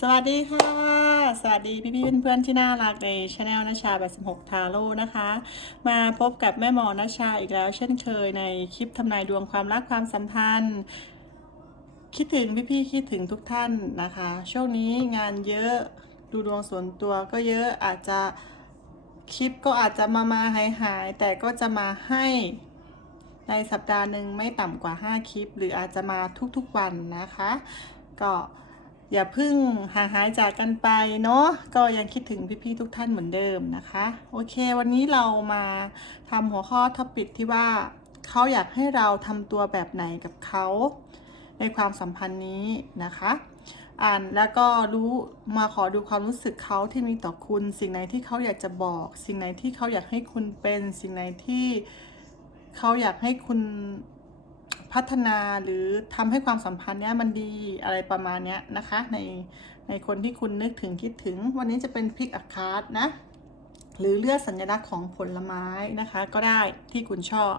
สวัสดีค่ะ สวัสดีพี่พี่เพื่อนๆที่น่ารักในช anel นชา86ทาโร่นะคะ มาพบกับแม่หมอนชาอีกแล้ว เช่นเคยในคลิปทำนายดวงความรักความสัมพันธ์ คิดถึงพี่ๆคิดถึงทุกท่านนะคะ ช่วงนี้งานเยอะดูดวงส่วนตัวก็เยอะอาจจะคลิปก็อาจจะมามาหายหายแต่ก็จะมาให้ในสัปดาห์หนึ่งไม่ต่ำกว่า 5 คลิป หรืออาจจะมาทุกๆวันนะคะ ก็ อย่าพึ่งห่างหายจากกันไปเนาะก็ยังคิดถึงพี่ๆทุกท่านเหมือนเดิมนะคะ โอเค วันนี้เรามาทำหัวข้อท็อปิกที่ว่าเขาอยากให้เราทำตัวแบบไหนกับเขาในความสัมพันธ์นี้นะคะ อ่านแล้วก็รู้มาขอดูความรู้สึกเขาที่มีต่อคุณ สิ่งไหนที่เขาอยากจะบอก สิ่งไหนที่เขาอยากให้คุณเป็น สิ่งไหนที่เขาอยากให้คุณ พัฒนาหรือทำให้ความสัมพันธ์เนี้ยมันดีอะไรประมาณเนี้ยนะคะในในคนที่คุณนึกถึงคิดถึง วันนี้จะเป็นพิกอาคาร์ดนะหรือเลือกสัญลักษณ์ของผลไม้นะคะ ก็ได้ที่คุณชอบ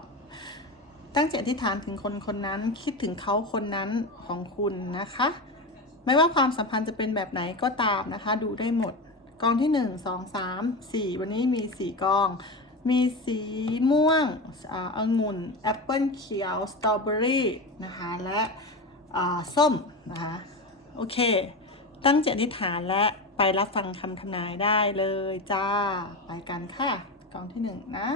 ตั้งใจอธิษฐานถึงคนคนนั้นคิดถึงเขาคนนั้นของคุณนะคะ ไม่ว่าความสัมพันธ์จะเป็นแบบไหนก็ตามนะคะ ดูได้หมดกองที่ 1 2 3 4 วันนี้มี 4 กอง มีสีม่วงองุ่นแอปเปิลเขียวสตรอเบอรี่นะคะ และส้มนะคะ โอเค ตั้งใจอธิษฐานและไปรับฟังคำทำนายได้เลยจ้า ไปกันค่ะ กองที่1นะ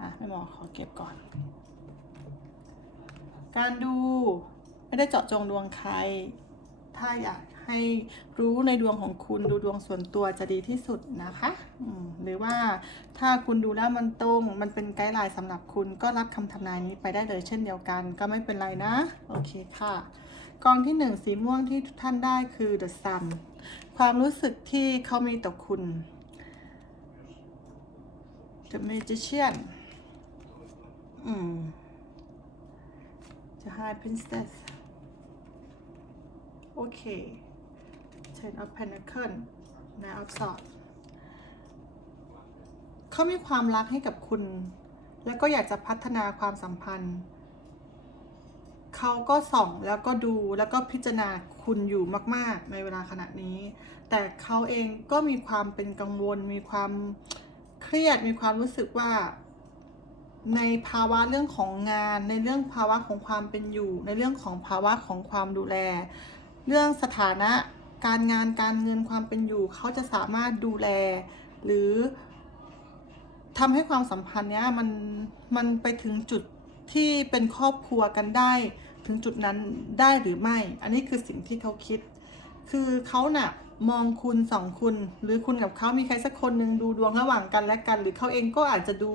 อะไม่หมอขอเก็บก่อน การดูไม่ได้เจาะจงดวงใคร ถ้าอยากให้รู้ในดวงของคุณดูดวงส่วนตัวจะดีที่สุดนะคะหรือว่าถ้าคุณดูแล้วมันตรง มันเป็นไกด์ไลน์สำหรับคุณก็รับคำทำนายนี้ไปได้เลยเช่นเดียวกัน ก็ไม่เป็นไรนะ โอเคค่ะกองที่หนึ่งสีม่วงที่ทุกท่านได้คือ the sun ความรู้สึกที่เขามีต่อคุณ the magician อืม the high princess โอเค ten of pentacle nine of swords เขามีความรักให้กับคุณ แล้วก็อยากจะพัฒนาความสัมพันธ์ เขาก็ส่องแล้วก็ดูแล้วก็พิจารณาคุณอยู่มาก ๆ ในเวลาขณะนี้ แต่เขาเองก็มีความเป็นกังวล มีความเครียด มีความรู้สึกว่าในภาวะเรื่องของงาน ในเรื่องภาวะของความเป็นอยู่ ในเรื่องของภาวะของความดูแล เรื่องสถานะการงานการเงินความเป็นอยู่ เขาจะสามารถดูแล หรือทำให้ความสัมพันธ์เนี้ยมันมันไปถึงจุดที่เป็นครอบครัวกันได้ถึงจุดนั้นได้หรือไม่ อันนี้คือสิ่งที่เขาคิด คือเขาน่ะมองคุณสองคุณ หรือคุณกับเขามีใครสักคนหนึ่งดูดวงระหว่างกันและกัน หรือเขาเองก็อาจจะดู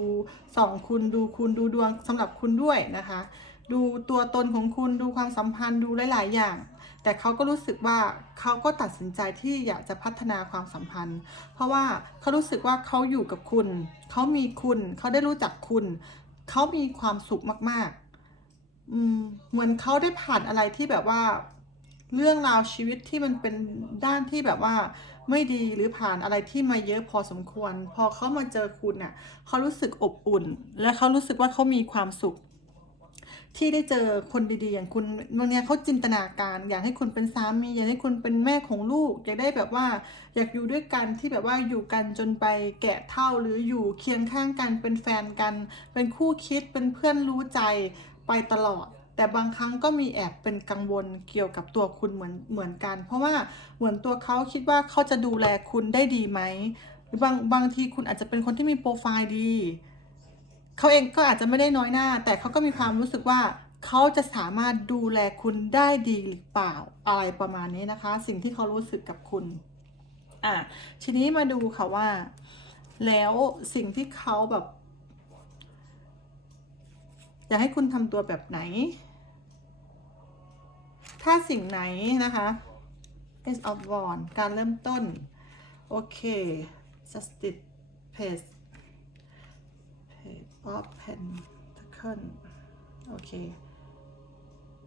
สองคุณดูคุณดูดวงสำหรับคุณด้วยนะคะ ดูตัวตนของคุณดูความสัมพันธ์ดูหลาย ๆ อย่าง แต่เขาก็รู้สึกว่าเขาก็ตัดสินใจที่อยากจะพัฒนาความสัมพันธ์ เพราะว่าเขารู้สึกว่าเขาอยู่กับคุณ เขามีคุณ เขาได้รู้จักคุณ เขามีความสุขมากๆอืมเหมือนเขาได้ผ่านอะไรที่แบบว่า เรื่องราวชีวิตที่มันเป็นด้านที่แบบว่าไม่ดีหรือผ่านอะไรที่มาเยอะพอสมควร พอเขามาเจอคุณเนี่ยเขารู้สึกอบอุ่น และเขารู้สึกว่าเขามีความสุข ที่ได้เจอคนดีๆ อย่างคุณบางทีเขาจินตนาการ อยากให้คุณเป็นสามีอยากให้คุณเป็นแม่ของลูก อยากได้แบบว่า อยากอยู่ด้วยกันที่แบบว่าอยู่กันจนไปแก่เท่าหรืออยู่เคียงข้างกันเป็นแฟนกัน เป็นคู่คิดเป็นเพื่อนรู้ใจไปตลอดแต่บางครั้งก็มีแอบเป็นกังวลเกี่ยวกับตัวคุณเหมือนเหมือนกัน เพราะว่าเหมือนตัวเขาคิดว่าเขาจะดูแลคุณได้ดีไหมบางบางทีคุณอาจจะเป็นคนที่มีโปรไฟล์ดี เขาเองก็อาจจะไม่ได้น้อยหน้า แต่เขาก็มีความรู้สึกว่าเขาจะสามารถดูแลคุณได้ดีหรือเปล่าอะไรประมาณนี้นะคะ สิ่งที่เขารู้สึกกับคุณอะทีนี้มาดูค่ะว่า แล้วสิ่งที่เขาแบบอยากให้คุณทำตัวแบบไหน ถ้าสิ่งไหนนะคะ Ace of Wands การเริ่มต้น โอเค Justice Page Pentacle โอเค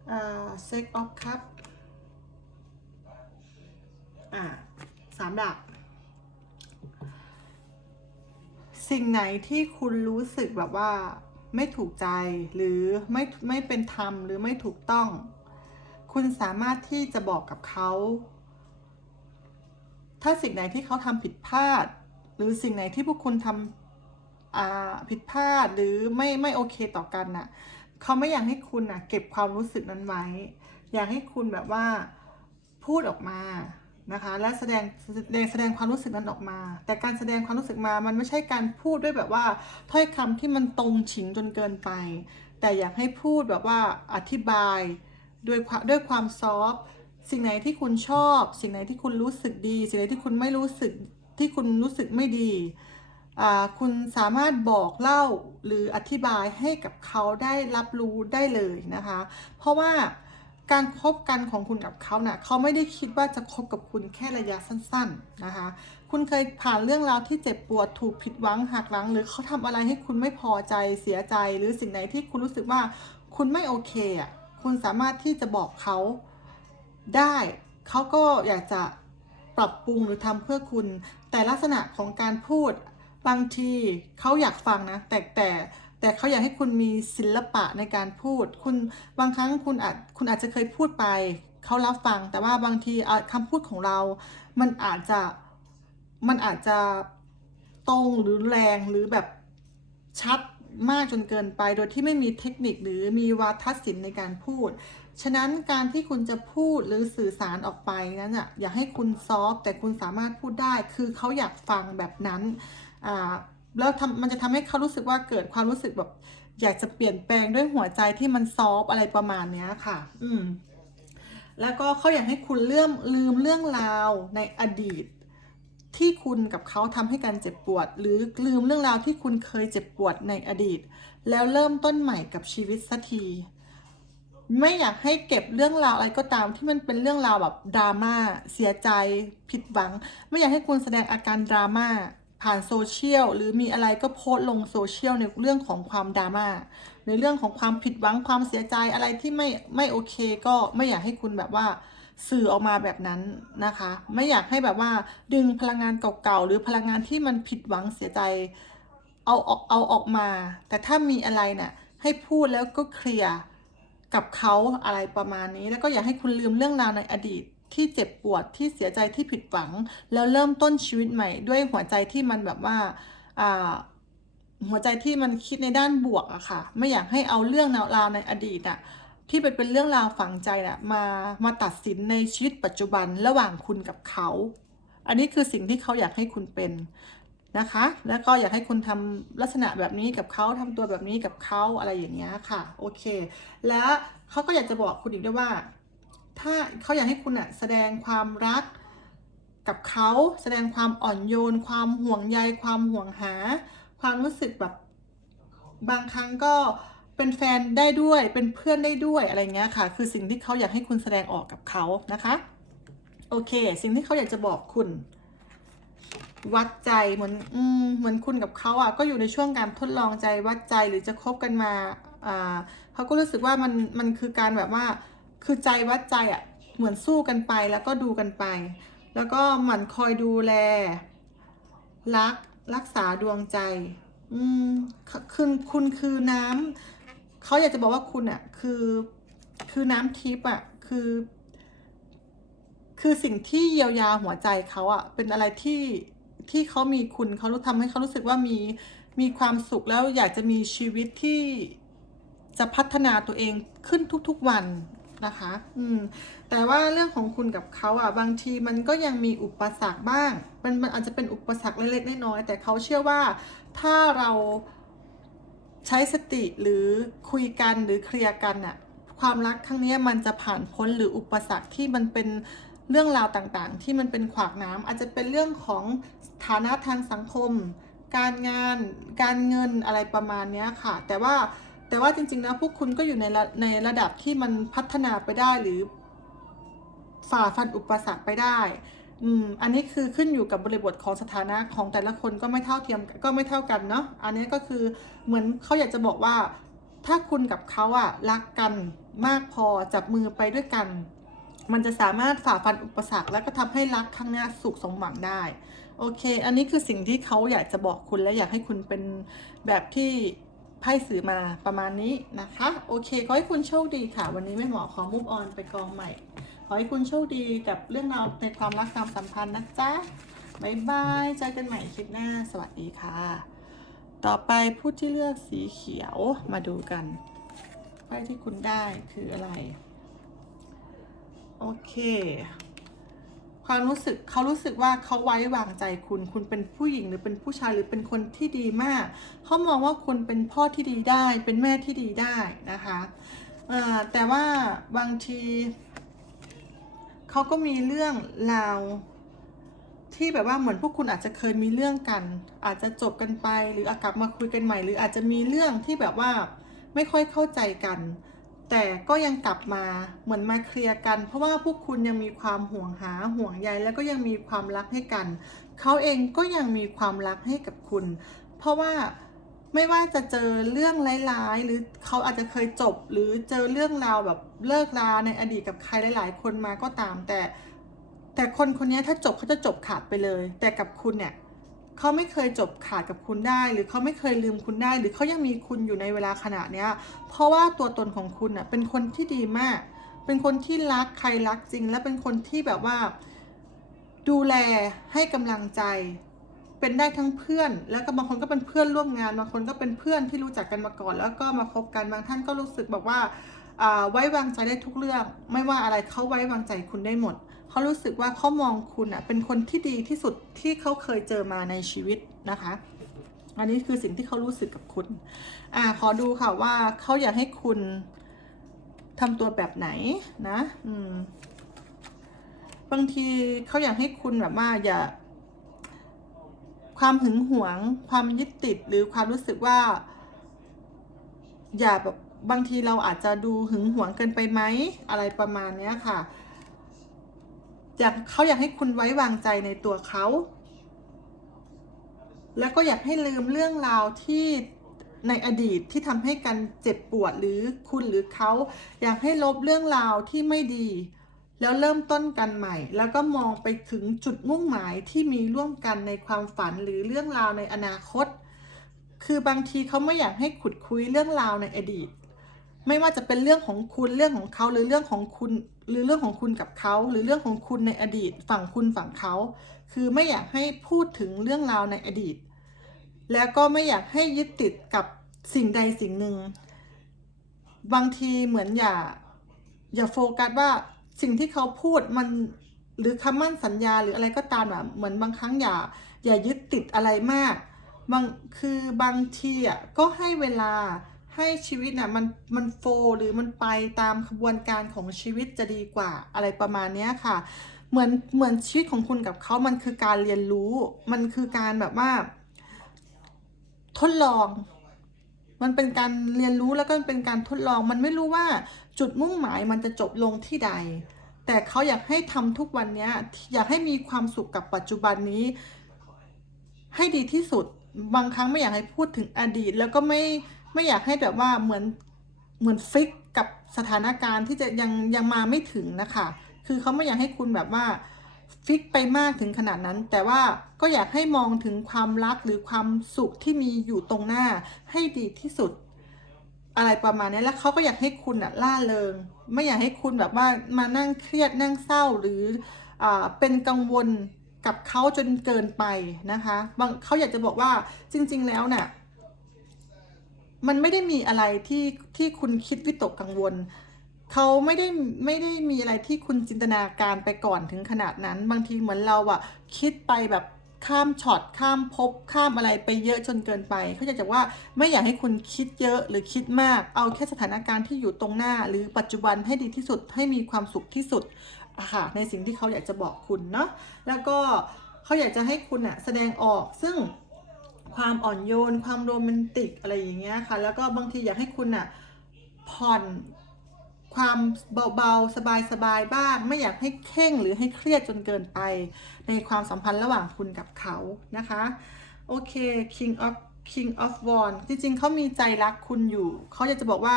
อ่า Six of Cup อ่าสามดาบสิ่งไหนที่คุณรู้สึกแบบว่าไม่ถูกใจหรือไม่ไม่เป็นธรรมหรือไม่ถูกต้อง คุณสามารถที่จะบอกกับเขา ถ้าสิ่งไหนที่เขาทำผิดพลาด หรือสิ่งไหนที่พวกคุณทำ ผิดพลาดหรือไม่ไม่โอเคต่อกันน่ะเขาไม่อยากให้คุณน่ะเก็บความรู้สึกนั้นไว้ อยากให้คุณแบบว่าพูดออกมานะคะ และแสดงแสดงความรู้สึกนั้นออกมา แต่การแสดงความรู้สึกมามันไม่ใช่การพูดด้วยแบบว่าถ้อยคำที่มันตรงฉิงจนเกินไป แต่อยากให้พูดแบบว่าอธิบายด้วยด้วยความซอฟสิ่งไหนที่คุณชอบ สิ่งไหนที่คุณรู้สึกดี สิ่งไหนที่คุณไม่รู้สึกที่คุณรู้สึกไม่ดี คุณสามารถบอกเล่าหรืออธิบายให้กับเขาได้รับรู้ได้เลยนะคะ เพราะว่าการคบกันของคุณกับเขาน่ะเขาไม่ได้คิดว่าจะคบกับคุณแค่ระยะสั้น ๆนะคะ คุณเคยผ่านเรื่องราวที่เจ็บปวดถูกผิดหวังหักหลัง หรือเขาทำอะไรให้คุณไม่พอใจเสียใจ หรือสิ่งไหนที่คุณรู้สึกว่าคุณไม่โอเคอะคุณสามารถที่จะบอกเขาได้เขาก็อยากจะปรับปรุงหรือทำเพื่อคุณ แต่ลักษณะของการพูด บางทีเขาอยากฟังนะ แต่แต่แต่เขาอยากให้คุณมีศิลปะในการพูด คุณบางครั้งคุณอาจคุณอาจจะเคยพูดไป เขารับฟัง แต่ว่าบางทีอะคำพูดของเรา มันอาจจะมันอาจจะตรงหรือแรงหรือแบบชัดมากจนเกินไปโดยที่ไม่มีเทคนิคหรือมีวาทศิลป์ในการพูด ฉะนั้นการที่คุณจะพูดหรือสื่อสารออกไปนั้นอะอย่าให้คุณซอฟต์แต่คุณสามารถพูดได้ คือเขาอยากฟังแบบนั้น แล้วมันจะทำให้เขารู้สึกว่าเกิดความรู้สึกแบบอยากจะเปลี่ยนแปลงด้วยหัวใจที่มันซอฟอะไรประมาณเนี้ยค่ะ อืม แล้วก็เขาอยากให้คุณเลื่อมลืมเรื่องราวในอดีต ที่คุณกับเขาทำให้กันเจ็บปวด หรือลืมเรื่องราวที่คุณเคยเจ็บปวดในอดีต แล้วเริ่มต้นใหม่กับชีวิตสักที ไม่อยากให้เก็บเรื่องราวอะไรก็ตามที่มันเป็นเรื่องราวแบบดราม่าเสียใจผิดหวัง ไม่อยากให้คุณแสดงอาการดราม่า ผ่านโซเชียลหรือมีอะไรก็โพสต์ลงโซเชียลในเรื่องของความดราม่าในเรื่องของความผิดหวังความเสียใจอะไรที่ไม่ไม่โอเคก็ไม่อยากให้คุณแบบว่าสื่อออกมาแบบนั้นนะคะ ไม่อยากให้แบบว่าดึงพลังงานเก่าๆหรือพลังงานที่มันผิดหวังเสียใจเอาออกเอาออกมา แต่ถ้ามีอะไรเนี่ยให้พูดแล้วก็เคลียร์กับเขาอะไรประมาณนี้ แล้วก็อย่าให้คุณลืมเรื่องราวในอดีต ที่เจ็บปวดที่เสียใจที่ผิดหวัง แล้วเริ่มต้นชีวิตใหม่ ด้วยหัวใจที่มันแบบว่าหัวใจที่มันคิดในด้านบวกอะค่ะ ไม่อยากให้เอาเรื่องราวในอดีตอะที่เป็นเป็นเรื่องราวฝังใจน่ะมามาตัดสินในชีวิตปัจจุบันระหว่างคุณกับเขา อันนี้คือสิ่งที่เขาอยากให้คุณเป็นนะคะ แล้วก็อยากให้คุณทำลักษณะแบบนี้กับเขาทำตัวแบบนี้กับเขาอะไรอย่างเงี้ยค่ะ โอเค แล้วเขาก็อยากจะบอกคุณอีกด้วยว่า ถ้าเขาอยากให้คุณอะแสดงความรักกับเขาแสดงความอ่อนโยน ความห่วงใย ความห่วงหา ความรู้สึกแบบบางครั้งก็เป็นแฟนได้ด้วยเป็นเพื่อนได้ด้วยอะไรเงี้ยค่ะ คือสิ่งที่เขาอยากให้คุณแสดงออกกับเขานะคะโอเค สิ่งที่เขาอยากจะบอกคุณ วัดใจเหมือนอืมเหมือนคุณกับเขาอะก็อยู่ในช่วงการทดลองใจวัดใจหรือจะคบกันมาอ่าเขาก็รู้สึกว่ามันมันคือการแบบว่า คือใจวัดใจอะเหมือนสู้กันไปแล้วก็ดูกันไป แล้วก็หมั่นคอยดูแล รักรักษาดวงใจ อืมคือคุณคือน้ำเขาอยากจะบอกว่าคุณอะคือคือน้ำทิพย์อะคือ คือสิ่งที่เยียวยาหัวใจเขาอะเป็นอะไรที่ที่เขามีคุณเขารู้ทำให้เขารู้สึกว่ามีมีความสุขแล้วอยากจะมีชีวิตที่จะพัฒนาตัวเองขึ้นทุกๆวัน นะคะ อืม แต่ว่าเรื่องของคุณกับเขาอะ บางทีมันก็ยังมีอุปสรรคบ้าง มันมันอาจจะเป็นอุปสรรคเล็กๆน้อยๆแต่เขาเชื่อว่าถ้าเราใช้สติหรือคุยกันหรือเคลียร์กันอะ ความรักครั้งนี้มันจะผ่านพ้นหรืออุปสรรคที่มันเป็นเรื่องราวต่างๆ ที่มันเป็นขวากน้ำอาจจะเป็นเรื่องของฐานะทางสังคม การงาน การเงินอะไรประมาณนี้ค่ะ แต่ว่า แต่ว่าจริงๆนะพวกคุณก็อยู่ในระในระดับที่มันพัฒนาไปได้หรือ ฝ่าฟันอุปสรรคไปได้ อืม อันนี้คือขึ้นอยู่กับบริบทของสถานะของแต่ละคนก็ไม่เท่าเทียมก็ไม่เท่ากันเนาะ อันนี้ก็คือเหมือนเขาอยากจะบอกว่า ถ้าคุณกับเขาอะรักกันมากพอจับมือไปด้วยกัน มันจะสามารถฝ่าฟันอุปสรรค แล้วก็ทำให้รักครั้งนี้สุขสมหวังได้ โอเค อันนี้คือสิ่งที่เขาอยากจะบอกคุณและอยากให้คุณเป็นแบบที่ ไพ่สื่อมาประมาณนี้นะคะ โอเค ขอให้คุณโชคดีค่ะ วันนี้แม่หมอขอมุฟออนไปกองใหม่ ขอให้คุณโชคดีกับเรื่องราวในความรักความสัมพันธ์นะจ๊ะบ๊ายบายเจอกันใหม่คลิปหน้าสวัสดีค่ะ ต่อไปผู้ที่เลือกสีเขียวมาดูกันไพ่ที่คุณได้คืออะไร โอเค ความรู้สึกเขารู้สึกว่าเขาไว้วางใจคุณ คุณเป็นผู้หญิงหรือเป็นผู้ชายหรือเป็นคนที่ดีมาก เขามองว่าคุณเป็นพ่อที่ดีได้ เป็นแม่ที่ดีได้นะคะแต่ว่าบางทีเขาก็มีเรื่องราวที่แบบว่าเหมือนพวกคุณอาจจะเคยมีเรื่องกัน อาจจะจบกันไป หรืออากลับมาคุยกันใหม่ หรืออาจจะมีเรื่องที่แบบว่าไม่ค่อยเข้าใจกัน แต่ก็ยังกลับมาเหมือนมาเคลียร์กัน เพราะว่าพวกคุณยังมีความห่วงหาห่วงใยแล้วก็ยังมีความรักให้กัน เขาเองก็ยังมีความรักให้กับคุณ เพราะว่าไม่ว่าจะเจอเรื่องร้ายๆ หรือเขาอาจจะเคยจบ หรือเจอเรื่องราวแบบเลิกลาในอดีตกับใครหลาย ๆ คนมาก็ตามแต่ แต่คนคนนี้ถ้าจบเขาจะจบขาดไปเลย แต่กับคุณเนี่ย เขาไม่เคยจบขาดกับคุณได้ หรือเขาไม่เคยลืมคุณได้ หรือเขายังมีคุณอยู่ในเวลาขณะเนี้ย เพราะว่าตัวตนของคุณอะเป็นคนที่ดีมาก เป็นคนที่รักใครรักจริง และเป็นคนที่แบบว่า ดูแลให้กำลังใจ เป็นได้ทั้งเพื่อน แล้วก็บางคนก็เป็นเพื่อนร่วมงานบางคนก็เป็นเพื่อนที่รู้จักกันมาก่อน แล้วก็มาคบกันบางท่านก็รู้สึกแบบว่าไว้วางใจได้ทุกเรื่อง ไม่ว่าอะไรเขาไว้วางใจคุณได้หมด เขารู้สึกว่าเขามองคุณอะเป็นคนที่ดีที่สุดที่เขาเคยเจอมาในชีวิตนะคะ อันนี้คือสิ่งที่เขารู้สึกกับคุณ อ่าขอดูค่ะว่าเขาอยากให้คุณทำตัวแบบไหนนะ อืม บางทีเขาอยากให้คุณแบบว่าอย่า ความหึงหวง ความยึดติดหรือความรู้สึกว่า อย่าแบบบางทีเราอาจจะดูหึงหวงเกินไปไหมอะไรประมาณเนี้ยค่ะ อยากเขาอยากให้คุณไว้วางใจในตัวเขา แล้วก็อยากให้ลืมเรื่องราวที่ในอดีตที่ทำให้กันเจ็บปวดหรือคุณหรือเขา อยากให้ลบเรื่องราวที่ไม่ดี แล้วเริ่มต้นกันใหม่ แล้วก็มองไปถึงจุดมุ่งหมายที่มีร่วมกันในความฝันหรือเรื่องราวในอนาคต คือบางทีเขาไม่อยากให้ขุดคุยเรื่องราวในอดีต ไม่ว่าจะเป็นเรื่องของคุณเรื่องของเขาหรือเรื่องของคุณหรือเรื่องของคุณกับเขาหรือเรื่องของคุณในอดีต ฝั่งคุณฝั่งเขา คือไม่อยากให้พูดถึงเรื่องราวในอดีต แล้วก็ไม่อยากให้ยึดติดกับสิ่งใดสิ่งหนึ่ง บางทีเหมือนอย่าอย่าโฟกัสว่าสิ่งที่เขาพูดมันหรือคำมั่นสัญญาหรืออะไรก็ตามแบบเหมือนบางครั้งอย่าอย่ายึดติดอะไรมากบางคือบางทีอะก็ให้เวลา ให้ชีวิตน่ะมันมันโฟหรือมันไปตามขบวนการของชีวิตจะดีกว่าอะไรประมาณเนี้ยค่ะ เหมือนเหมือนชีวิตของคุณกับเขามันคือการเรียนรู้ มันคือการแบบว่า ทดลอง มันเป็นการเรียนรู้แล้วก็เป็นการทดลอง มันไม่รู้ว่าจุดมุ่งหมายมันจะจบลงที่ใด แต่เขาอยากให้ทำทุกวันเนี้ยอยากให้มีความสุขกับปัจจุบันนี้ ให้ดีที่สุด บางครั้งไม่อยากให้พูดถึงอดีต แล้วก็ไม่ ไม่อยากให้แบบว่าเหมือนเหมือนฟิกกับสถานการณ์ที่จะยังยังมาไม่ถึงนะคะ คือเขาไม่อยากให้คุณแบบว่าฟิกไปมากถึงขนาดนั้น แต่ว่าก็อยากให้มองถึงความรักหรือความสุขที่มีอยู่ตรงหน้าให้ดีที่สุด อะไรประมาณนี้แล้วเขาก็อยากให้คุณอะล่าเริง ไม่อยากให้คุณแบบว่ามานั่งเครียดนั่งเศร้าหรืออาเป็นกังวลกับเขาจนเกินไปนะคะบางเขาอยากจะบอกว่าจริง ๆ แล้วเนี่ย มันไม่ได้มีอะไรที่ที่คุณคิดวิตกกังวลเขาไม่ได้ไม่ได้มีอะไรที่คุณจินตนาการไปก่อนถึงขนาดนั้น บางทีเหมือนเราอะคิดไปแบบข้ามช็อตข้ามภพข้ามอะไรไปเยอะจนเกินไปเขาอยากจะว่าไม่อยากให้คุณคิดเยอะหรือคิดมาก เอาแค่สถานการณ์ที่อยู่ตรงหน้า หรือปัจจุบันให้ดีที่สุดให้มีความสุขที่สุดอะค่ะในสิ่งที่เขาอยากจะบอกคุณเนาะแล้วก็เขาอยากจะให้คุณอะแสดงออกซึ่ง ความอ่อนโยน ความโรแมนติกอะไรอย่างเงี้ยค่ะ แล้วก็บางทีอยากให้คุณอะผ่อนความเบาๆ สบายๆ บ้าง ไม่อยากให้เข่งหรือให้เครียดจนเกินไป ในความสัมพันธ์ระหว่างคุณกับเขานะคะ โอเค King of King of w a n d จริงๆ เขามีใจรักคุณอยู่ เขาอยากจะบอกว่า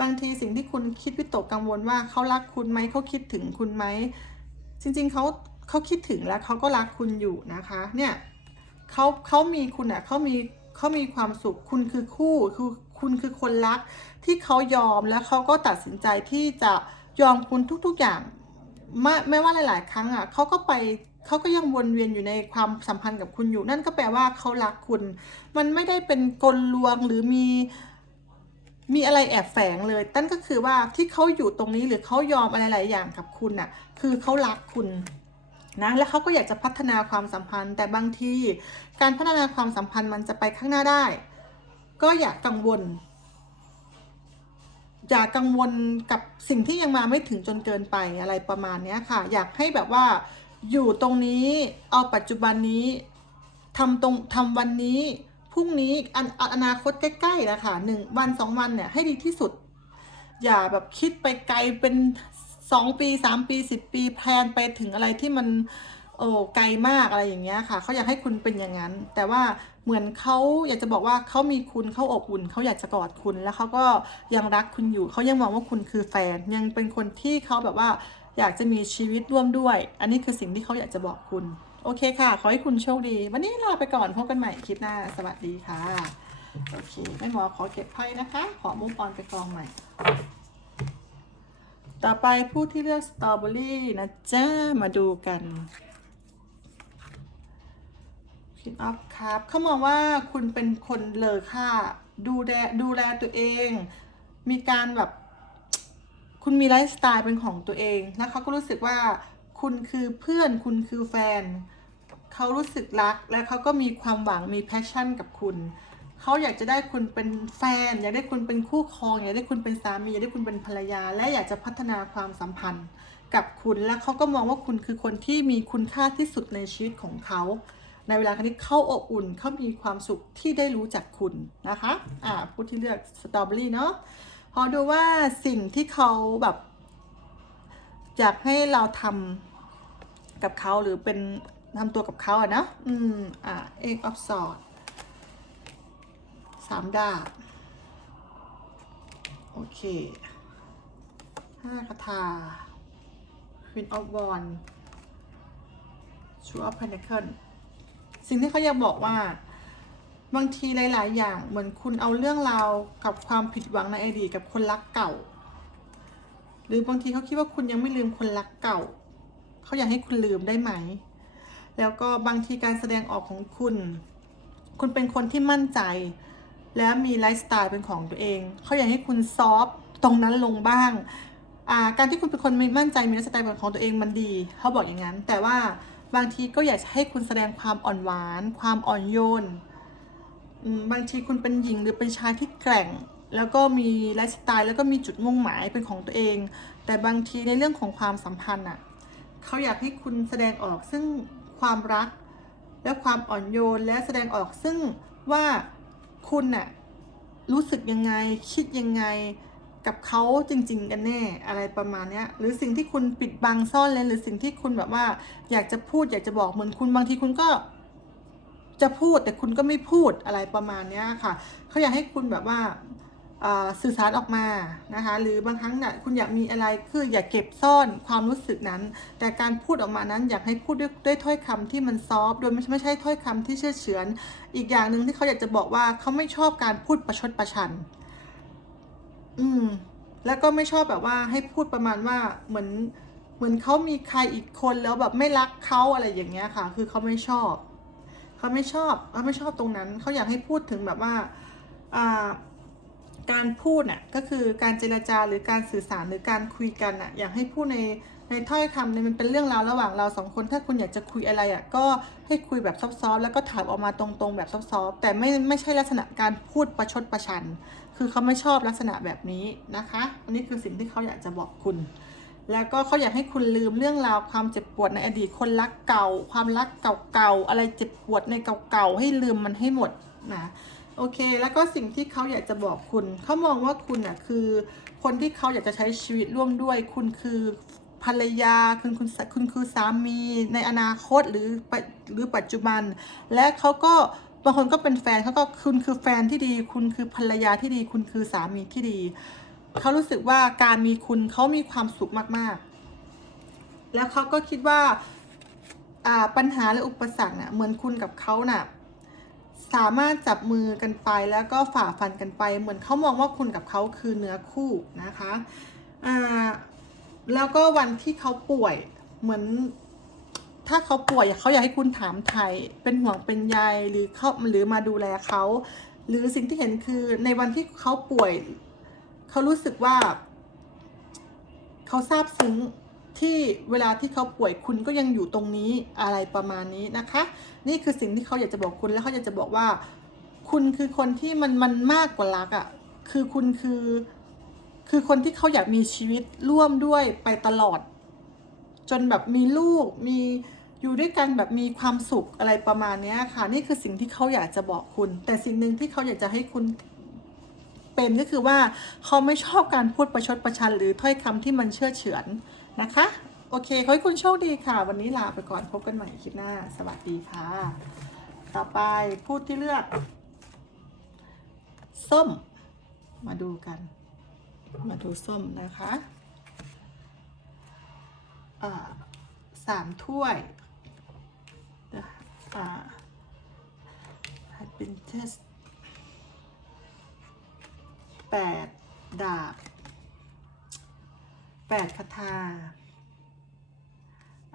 บางทีสิ่งที่คุณคิดวิตกกังวลว่าเขารักคุณไหม เขาคิดถึงคุณไหม จริงๆ เขาเขาคิดถึงแล้วเขาก็รักคุณอยู่นะคะ เนี่ย เขาเขามีคุณอะเขามีเขามีความสุข คุณคือคู่คือคุณคือคนรัก ที่เขายอมแล้วเขาก็ตัดสินใจที่จะยอมคุณทุก ๆอย่างไม่ไม่ว่าหลาย ๆ ครั้งอะเขาก็ไปเขาก็ยังวนเวียนอยู่ในความสัมพันธ์กับคุณอยู่ นั่นก็แปลว่าเขารักคุณ มันไม่ได้เป็นกลลวงหรือมีมีอะไรแอบแฝงเลย นั่นก็คือว่าที่เขาอยู่ตรงนี้หรือเขายอมอะไรหลายอย่างกับคุณน่ะ คือเขารักคุณ นะแล้วเขาก็อยากจะพัฒนาความสัมพันธ์ แต่บางทีการพัฒนาความสัมพันธ์มันจะไปข้างหน้าได้ ก็อย่ากังวล อย่ากังวลกับสิ่งที่ยังมาไม่ถึงจนเกินไปอะไรประมาณนี้ค่ะ อยากให้แบบว่าอยู่ตรงนี้เอาปัจจุบันนี้ทำตรงทำวันนี้พรุ่งนี้อนอนาคตใกล้ๆนะคะหนึ่งวันสองวันเนี่ยให้ดีที่สุด อย่าแบบคิดไปไกลเป็น สองปีสามปีสิบปีแพลนไปถึงอะไรที่มันโอ้ไกลมากอะไรอย่างเงี้ยค่ะเขาอยากให้คุณเป็นอย่างนั้น แต่ว่าเหมือนเขาอยากจะบอกว่าเขามีคุณเขาอบอุ่นเขาอยากจะกอดคุณ แล้วเขาก็ยังรักคุณอยู่เขายังมองว่าคุณคือแฟน ยังเป็นคนที่เขาแบบว่าอยากจะมีชีวิตร่วมด้วย อันนี้คือสิ่งที่เขาอยากจะบอกคุณ โอเคค่ะ ขอให้คุณโชคดี วันนี้ลาไปก่อนพบกันใหม่คลิปหน้า สวัสดีค่ะ โอเคแม่หมอขอเก็บไพ่นะคะ ขอมุกออนไปกองใหม่ ต่อไปผู้ที่เลือกสตรอเบอรี่นะจ้ามาดูกันคิดออฟครับเขามองว่าคุณเป็นคนเลอค่าดูแลดูแลตัวเอง มีการแบบ คุณมีไลฟ์สไตล์เป็นของตัวเองแล้วเขาก็รู้สึกว่าคุณคือเพื่อนคุณคือแฟน เขารู้สึกรักและเขาก็มีความหวังมีแพชชั่นกับคุณ เขาอยากจะได้คุณเป็นแฟน อยากได้คุณเป็นคู่ครอง อยากได้คุณเป็นสามี อยากได้คุณเป็นภรรยา และอยากจะพัฒนาความสัมพันธ์กับคุณและเขาก็มองว่าคุณคือคนที่มีคุณค่าที่สุดในชีวิตของเขา ในเวลาที่เขาอบอุ่นเขามีความสุขที่ได้รู้จักคุณนะคะอ่าผู้ที่เลือกสตรอเบอรี่เนาะพอดูว่าสิ่งที่เขาแบบอยากให้เราทำกับเขาหรือเป็นทำตัวกับเขาอะนะอืมอ่าเอกออฟสอด สามดาบ โอเคห้าคาถา Queen of Wands Two of Pentacles สิ่งที่เขาอยากบอกว่า บางทีหลาย ๆ อย่างเหมือนคุณเอาเรื่องราวกับความผิดหวังในอดีตกับคนรักเก่า หรือบางทีเขาคิดว่าคุณยังไม่ลืมคนรักเก่า เขาอยากให้คุณลืมได้ไหม แล้วก็บางทีการแสดงออกของคุณ คุณเป็นคนที่มั่นใจ และมีไลฟ์สไตล์เป็นของตัวเอง เขาอยากให้คุณซอฟต์ตรงนั้นลงบ้างาการที่คุณเป็นคนมีมั่นใจมีไลฟ์สไตล์เป็นของตัวเองมันดี เขาบอกอย่างนั้น แต่ว่าบางทีก็อยากให้คุณแสดงความอ่อนหวาน ความอ่อนโยน บางทีคุณเป็นหญิงหรือเป็นชายที่แกร่ง แล้วก็มีไลฟ์สไตล์แล้วก็มีจุดมุ่งหมายเป็นของตัวเอง แต่บางทีในเรื่องของความสัมพันธ์อะเขาอยากให้คุณแสดงออกซึ่งความรักและความอ่อนโยนและแสดงออกซึ่งว่า คุณน่ะรู้สึกยังไงคิดยังไงกับเขาจริง ๆ กันแน่อะไรประมาณเนี้ยหรือสิ่งที่คุณปิดบังซ่อนเลยหรือสิ่งที่คุณแบบว่า อยากจะพูดอยากจะบอกเหมือนคุณบางทีคุณก็จะพูดแต่คุณก็ไม่พูดอะไรประมาณเนี้ยค่ะเขาอยากให้คุณแบบว่า สื่อสารออกมานะคะหรือบางครั้งเนี่ยคุณอยากมีอะไรคืออย่าเก็บซ่อนความรู้สึกนั้น แต่การพูดออกมานั้นอยากให้พูดด้วยด้วยถ้อยคำที่มันซอฟโดยไม่ใช่ไม่ใช่ถ้อยคำที่เชื่อเฉือน อีกอย่างหนึ่งที่เขาอยากจะบอกว่าเขาไม่ชอบการพูดประชดประชัน อืม แล้วก็ไม่ชอบแบบว่าให้พูดประมาณว่าเหมือนเหมือนเขามีใครอีกคนแล้วแบบไม่รักเขาอะไรอย่างเงี้ยค่ะ คือเขาไม่ชอบเขาไม่ชอบเขาไม่ชอบตรงนั้นเขาอยากให้พูดถึงแบบว่า อ่า การพูดน่ะก็คือการเจรจาหรือการสื่อสารหรือการคุยกันน่ะอยากให้พูดในในถ้อยคำในมันเป็นเรื่องราวระหว่างเราสองคนถ้าคุณอยากจะคุยอะไรอะก็ให้คุยแบบซอฟๆแล้วก็ถามออกมาตรงๆแบบซอฟๆแต่ไม่ไม่ใช่ลักษณะการพูดประชดประชัน คือเขาไม่ชอบลักษณะแบบนี้นะคะอันนี้คือสิ่งที่เขาอยากจะบอกคุณ แล้วก็เขาอยากให้คุณลืมเรื่องราวความเจ็บปวดในอดีตคนรักเก่า ความรักเก่าๆอะไรเจ็บปวดในเก่าๆให้ลืมมันให้หมดนะ โอเค แล้วก็สิ่งที่เขาอยากจะบอกคุณ เขามองว่าคุณอะคือคนที่เขาอยากจะใช้ชีวิตร่วมด้วย คุณคือภรรยาคุณคุณคุณคือสามีในอนาคตหรือปัจหรือปัจจุบัน และเขาก็บางคนก็เป็นแฟนเขาก็คุณคือแฟนที่ดี คุณคือภรรยาที่ดี คุณคือสามีที่ดี เขารู้สึกว่าการมีคุณเขามีความสุขมากๆ แล้วเขาก็คิดว่าปัญหาและอุปสรรคเน่ะเหมือนคุณกับเขาน่ะ สามารถจับมือกันไปแล้วก็ฝ่าฟันกันไป เหมือนเขามองว่าคุณกับเขาคือเนื้อคู่นะคะอ่าแล้วก็วันที่เขาป่วยเหมือน ถ้าเขาป่วยเขาอยากให้คุณถามไทยเป็นห่วงเป็นใยหรือเขาหรือมาดูแลเขาหรือสิ่งที่เห็นคือในวันที่เขาป่วย เขารู้สึกว่า เขาซาบซึ้งที่เวลาที่เขาป่วยคุณก็ยังอยู่ตรงนี้อะไรประมาณนี้นะคะ นี่คือสิ่งที่เขาอยากจะบอกคุณแล้วเขาอยากจะบอกว่า คุณคือคนที่มันมันมากกว่ารักอะ่ะคือคุณคือ คือคนที่เขาอยากมีชีวิตร่วมด้วยไปตลอด จนแบบมีลูกมีอยู่ด้วยกันแบบมีความสุขอะไรประมาณนี้ค่ะ นี่คือสิ่งที่เขาอยากจะบอกคุณ แต่สิ่งหนึ่งที่เขาอยากจะให้คุณเป็นก็คือว่าเขาไม่ชอบการพูดประชดประชันหรือถ้อยคำที่มันเชื่อเฉือนนะคะ โอเคขอให้คุณโชคดีค่ะ วันนี้ลาไปก่อนพบกันใหม่คลิปหน้า สวัสดีค่ะ ต่อไปพูดที่เลือก ส้ม มาดูกัน มาดูส้มนะคะอ่าสามถ้วยอ่าเป็นเทสแปดดาบแปดคาถา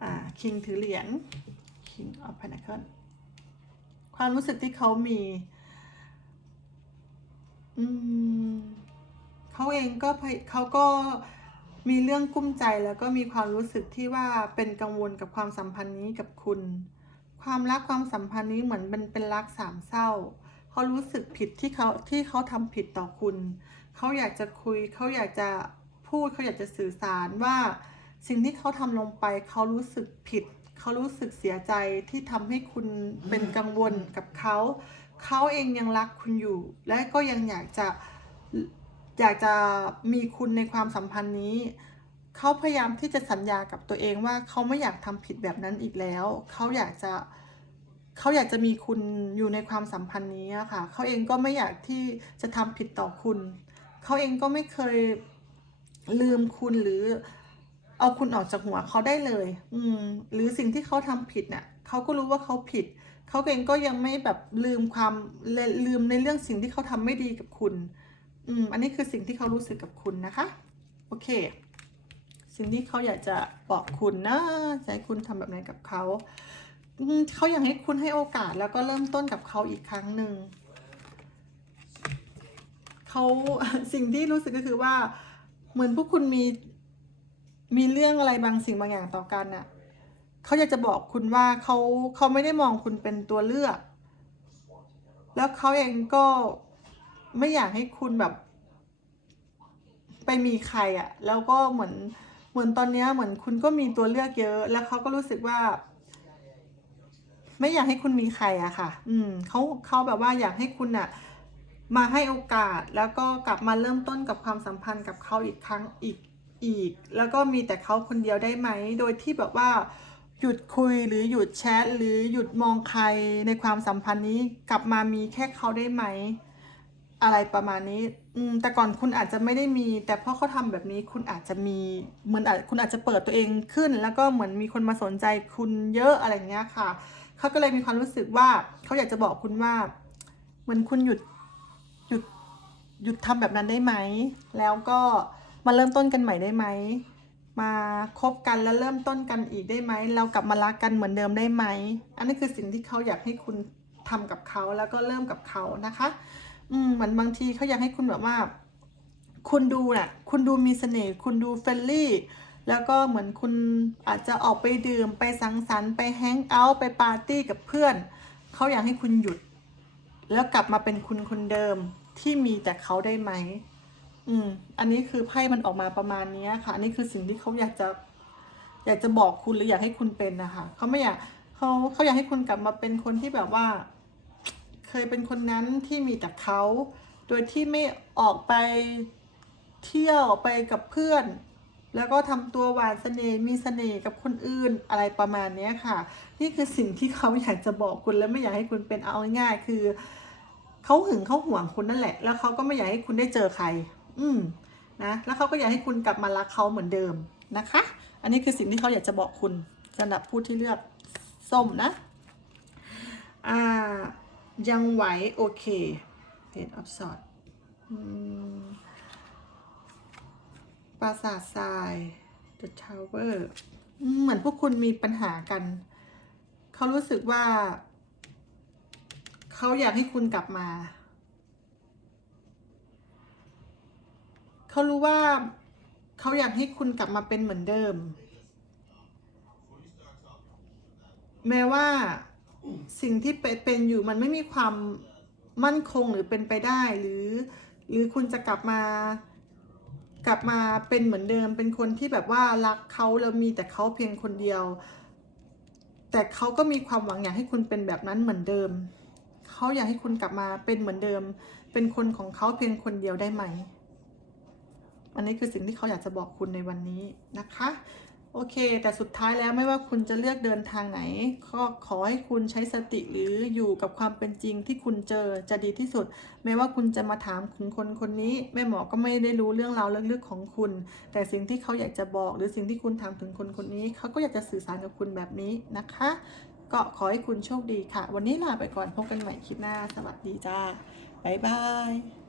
อ่าคิงถือเหรียญ King of Pentacle ความรู้สึกที่เขามีอืมเขาเองก็เขาก็มีเรื่องกุ้มใจแล้วก็มีความรู้สึกที่ว่าเป็นกังวลกับความสัมพันธ์นี้กับคุณ ความรักความสัมพันธ์นี้เหมือนเป็นเป็นรักสามเศร้าเขารู้สึกผิดที่เขาที่เขาทำผิดต่อคุณ เขาอยากจะคุย เขาอยากจะพูดเขาอยากจะสื่อสารว่า สิ่งที่เขาทำลงไปเขารู้สึกผิด เขารู้สึกเสียใจที่ทำให้คุณเป็นกังวลกับเขา เขาเองยังรักคุณอยู่ และก็ยังอยากจะอยากจะมีคุณในความสัมพันธ์นี้ เขาพยายามที่จะสัญญากับตัวเองว่าเขาไม่อยากทำผิดแบบนั้นอีกแล้ว เขาอยากจะเขาอยากจะมีคุณอยู่ในความสัมพันธ์นี้ค่ะ เขาเองก็ไม่อยากที่จะทำผิดต่อคุณ เขาเองก็ไม่เคยลืมคุณหรือ เอาคุณออกจากหัวเขาได้เลย อืม หรือสิ่งที่เขาทำผิดเนี่ยเขาก็รู้ว่าเขาผิด เขาเองก็ยังไม่แบบลืมความลืมในเรื่องสิ่งที่เขาทำไม่ดีกับคุณ อืม อันนี้คือสิ่งที่เขารู้สึกกับคุณนะคะ โอเค สิ่งที่เขาอยากจะบอกคุณนะจะให้คุณทำแบบไหนกับเขาเขาอยากให้คุณให้โอกาสแล้วก็เริ่มต้นกับเขาอีกครั้งหนึ่งเขาสิ่งที่รู้สึกก็คือว่า เหมือนพวกคุณมี มีเรื่องอะไรบางสิ่งบางอย่างต่อกันน่ะเขาอยากจะบอกคุณว่าเขาเขาไม่ได้มองคุณเป็นตัวเลือก แล้วเขาเองก็ไม่อยากให้คุณแบบ ไปมีใครอะ่ะ แล้วก็เหมือนเหมือนตอนนี้เหมือนคุณก็มีตัวเลือกเยอะ แล้วเขาก็รู้สึกว่า ไม่อยากให้คุณมีใครอะค่ะ อืมเขาเขาแบบว่าอยากให้คุณอะมาให้โอกาสแล้วก็กลับมาเริ่มต้นกับความสัมพันธ์กับเขาอีกครั้งอีก อีก แล้วก็มีแต่เขาคนเดียวได้ไหม โดยที่แบบว่าหยุดคุยหรือหยุดแชทหรือหยุดมองใครในความสัมพันธ์นี้กลับมามีแค่เขาได้ไหม อะไรประมาณนี้อืมแต่ก่อนคุณอาจจะไม่ได้มี แต่พราะเขาทำแบบนี้คุณอาจจะมีเหมือนอคุณอาจจะเปิดตัวเองขึ้น แล้วก็เหมือนมีคนมาสนใจคุณเยอะอะไรเงี้ยค่ะเขาก็เลยมีความรู้สึกว่าเขาอยากจะบอกคุณว่าเหมือนคุณหยุดหยุดหยุดทำแบบนั้นได้ไหม แล้วก็ มาเริ่มต้นกันใหม่ได้ไหม มาคบกันแล้วเริ่มต้นกันอีกได้ไหม เรากลับมารักกันเหมือนเดิมได้ไหม อันนี้คือสิ่งที่เขาอยากให้คุณทำกับเขาแล้วก็เริ่มกับเขานะคะ อืมเหมือนบางทีเขาอยากให้คุณแบบว่า คุณดูน่ะคุณดูมีเสน่ห์ คุณดูเฟรนลี่ แล้วก็เหมือนคุณอาจจะออกไปดื่ม ไปสังสรรค์ ไปแฮงเอาท์ ไปปาร์ตี้กับเพื่อน เขาอยากให้คุณหยุด แล้วกลับมาเป็นคุณคนเดิมที่มีแต่เขาได้ไหม อืม อันนี้คือไพ่มันออกมาประมาณนี้ค่ะ อันนี้คือสิ่งที่เขาอยากจะ อยากจะบอกคุณหรืออยากให้คุณเป็นนะคะเขาไม่อยากเขาเขาอยากให้คุณกลับมาเป็นคนที่แบบว่า เคยเป็นคนนั้นที่มีแต่เขาโดยที่ไม่ออกไปเที่ยวไปกับเพื่อน แล้วก็ทำตัวหวานเสน่ห์มีเสน่ห์กับคนอื่นอะไรประมาณนี้ค่ะ นี่คือสิ่งที่เขาอยากจะบอกคุณและไม่อยากให้คุณเป็นเอาง่ายๆคือเขาหึงเขาห่วงคุณนั่นแหละ แล้วเขาก็ไม่อยากให้คุณได้เจอใคร อืมนะแล้วเขาก็อยากให้คุณกลับมารักเขาเหมือนเดิมนะคะ อันนี้คือสิ่งที่เขาอยากจะบอกคุณสำหรับผู้ที่เลือกส้มนะอ่ายังไหวโอเคเ e นออฟสอดปราสาททราย The Tower อืมเหมือนพวกคุณมีปัญหากัน เขารู้สึกว่า เขาอยากให้คุณกลับมา เขารู้ว่าเขาอยากให้คุณกลับมาเป็นเหมือนเดิม แม้ว่าสิ่งที่เป็นเป็นอยู่มันไม่มีความมั่นคงหรือเป็นไปได้ หรือ หรือคุณจะกลับมากลับมาเป็นเหมือนเดิม เป็นคนที่แบบว่ารักเขาแล้วมีแต่เขาเพียงคนเดียว แต่เขาก็มีความหวังอยากให้คุณเป็นแบบนั้นเหมือนเดิมเขาอยากให้คุณกลับมาเป็นเหมือนเดิม เป็นคนของเขาเพียงคนเดียวได้ไหม อันนี้คือสิ่งที่เขาอยากจะบอกคุณในวันนี้นะคะ โอเค แต่สุดท้ายแล้วไม่ว่าคุณจะเลือกเดินทางไหน ก็ขอให้คุณใช้สติหรืออยู่กับความเป็นจริงที่คุณเจอจะดีที่สุด ไม่ว่าคุณจะมาถามคุณคนคนนี้แม่หมอก็ไม่ได้รู้เรื่องราวลึกๆของคุณ แต่สิ่งที่เขาอยากจะบอก หรือสิ่งที่คุณถามถึงคนคนนี้ เขาก็อยากจะสื่อสารกับคุณแบบนี้นะคะ ก็ขอให้คุณโชคดีค่ะ วันนี้ลาไปก่อนพบกันใหม่คลิปหน้า สวัสดีจ้าบ๊ายบาย